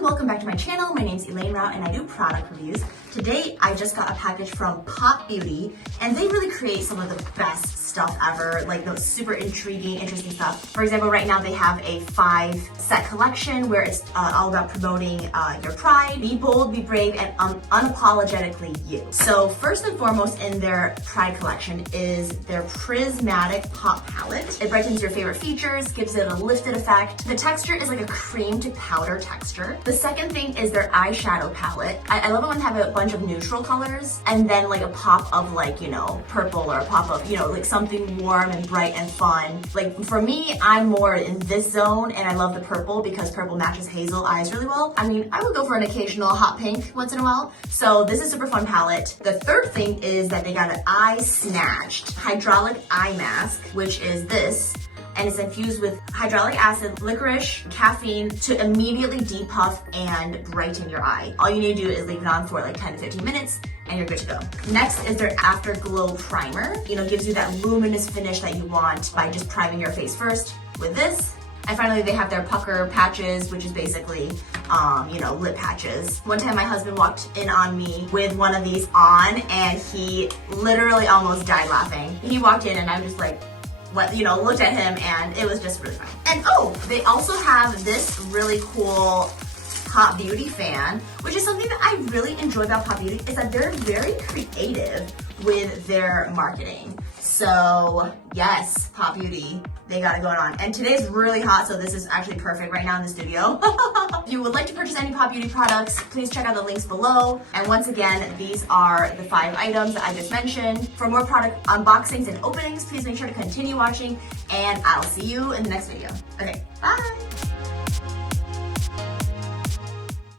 everyone, welcome back to my channel. My name's Elaine Rau and I do product reviews. Today I just got a package from Pop Beauty and they really create some of the best stuff ever, like those super intriguing, interesting stuff. For example, right now they have a 5-set collection where it's all about promoting your pride, be bold, be brave, and unapologetically you. So first and foremost in their Pride collection is their Prismatic Palette. It brightens your favorite features, gives it a lifted effect. The texture is like a cream to powder texture. The second thing is their eyeshadow palette. I love it when they have a bunch of neutral colors and then like a pop of like, you know, purple or a pop of, you know, like something warm and bright and fun. Like for me, I'm more in this zone and I love the purple because purple matches hazel eyes really well. I mean, I would go for an occasional hot pink once in a while. So this is a super fun palette. The third thing is that they got an eye snatched hydraulic eye mask, which is this. And it's infused with hydraulic acid, licorice, caffeine to immediately depuff and brighten your eye. All you need to do is leave it on for like 10 to 15 minutes and you're good to go. Next is their Afterglow Primer. You know, gives you that luminous finish that you want by just priming your face first with this. And finally, they have their pucker patches, which is basically, you know, lip patches. One time my husband walked in on me with one of these on and he literally almost died laughing. He walked in and I'm just like, looked at him and it was just really fun. And oh, they also have this really cool Pop Beauty fan, which is something that I really enjoy about Pop Beauty is that they're very creative with their marketing. So yes, Pop Beauty, they got it going on. And today's really hot, so this is actually perfect right now in the studio. If you would like to purchase any Pop Beauty products, please check out the links below. And once again, these are the 5 items that I just mentioned. For more product unboxings and openings, please make sure to continue watching and I'll see you in the next video. Okay.